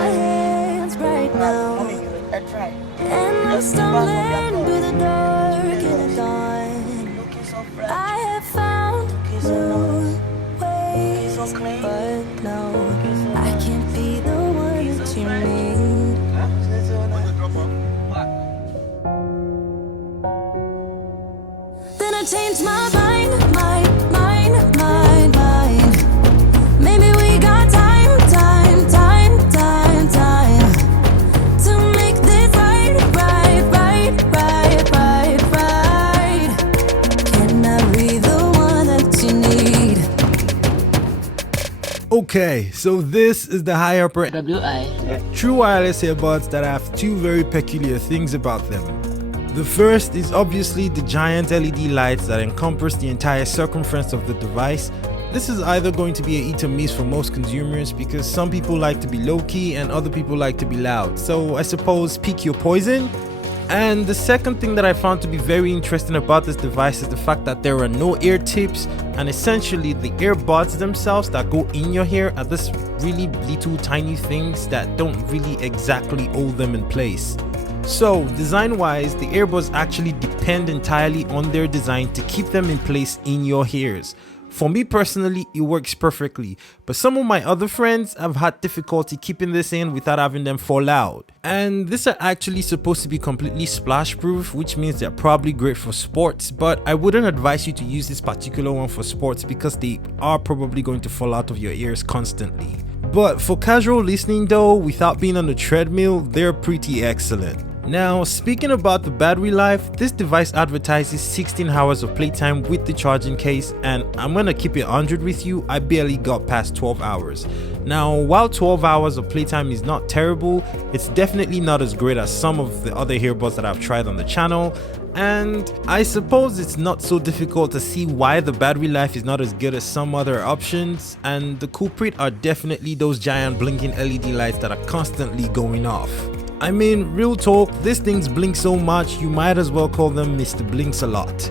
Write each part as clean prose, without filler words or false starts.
hands right now, and I'm stumbling through the dark in the dawn. I have found new ways, but no, I can't be the one that you need. Then I changed my mind. Maybe we got time to make this right. Can I be the one that you need? Okay, so this is the iHaper WI. true wireless earbuds that have two very peculiar things about them. The first is obviously the giant LED lights that encompass the entire circumference of the device. This is either going to be a hit or miss for most consumers because some people like to be low-key and other people like to be loud. So I suppose pick your poison. And the second thing that I found to be very interesting about this device is the fact that there are no ear tips, and essentially the earbuds themselves that go in your ear are this really little tiny things that don't really exactly hold them in place. So design wise, the earbuds actually depend entirely on their design to keep them in place in your ears. For me personally, it works perfectly, but some of my other friends have had difficulty keeping this in without having them fall out. And these are actually supposed to be completely splash proof, which means they're probably great for sports, but I wouldn't advise you to use this particular one for sports because they are probably going to fall out of your ears constantly. But for casual listening though, without being on the treadmill, they're pretty excellent. Now, speaking about the battery life, this device advertises 16 hours of playtime with the charging case, and I'm gonna keep it 100 with you, I barely got past 12 hours. Now, while 12 hours of playtime is not terrible, it's definitely not as great as some of the other earbuds that I've tried on the channel, and I suppose it's not so difficult to see why the battery life is not as good as some other options, and the culprit are definitely those giant blinking LED lights that are constantly going off. I mean, real talk, these things blink so much, you might as well call them Mr. Blinks a lot.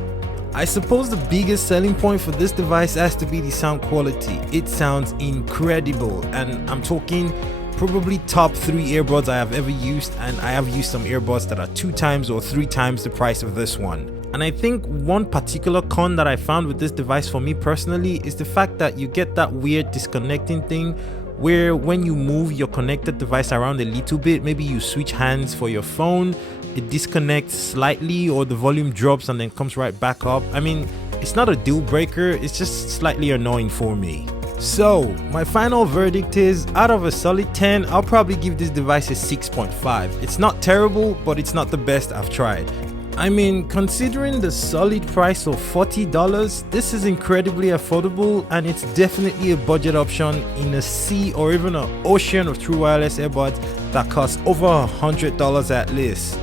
I suppose the biggest selling point for this device has to be the sound quality. It sounds incredible, and I'm talking probably top 3 earbuds I have ever used, and I have used some earbuds that are 2 times or 3 times the price of this one. And I think one particular con that I found with this device for me personally is the fact that you get that weird disconnecting thing where when you move your connected device around a little bit, maybe you switch hands for your phone, it disconnects slightly or the volume drops and then comes right back up. I mean, it's not a deal breaker, it's just slightly annoying for me. So my final verdict is, out of a solid 10, I'll probably give this device a 6.5. It's not terrible, but it's not the best I've tried. I mean, considering the solid price of $40, this is incredibly affordable, and it's definitely a budget option in a sea or even an ocean of true wireless earbuds that cost over $100 at least.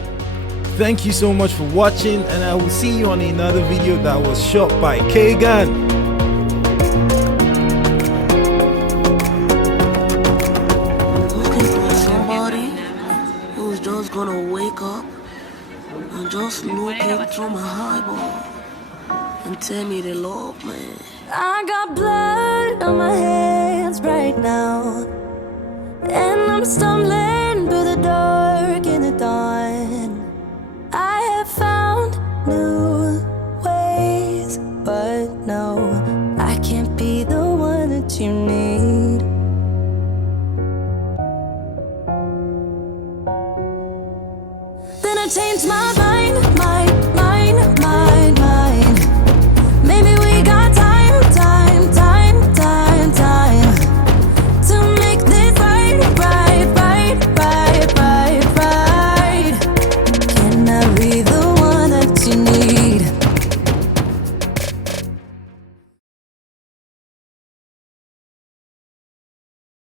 Thank you so much for watching, and I will see you on another video that was shot by Kagan. Looking for somebody who's just gonna wake up and just look into my eyeball and tell me they love me. I got blood on my hands right now, and I'm stumbling through the dark in the dawn. I have found new ways, but no, I can't be the one that you need. Then I changed my mind.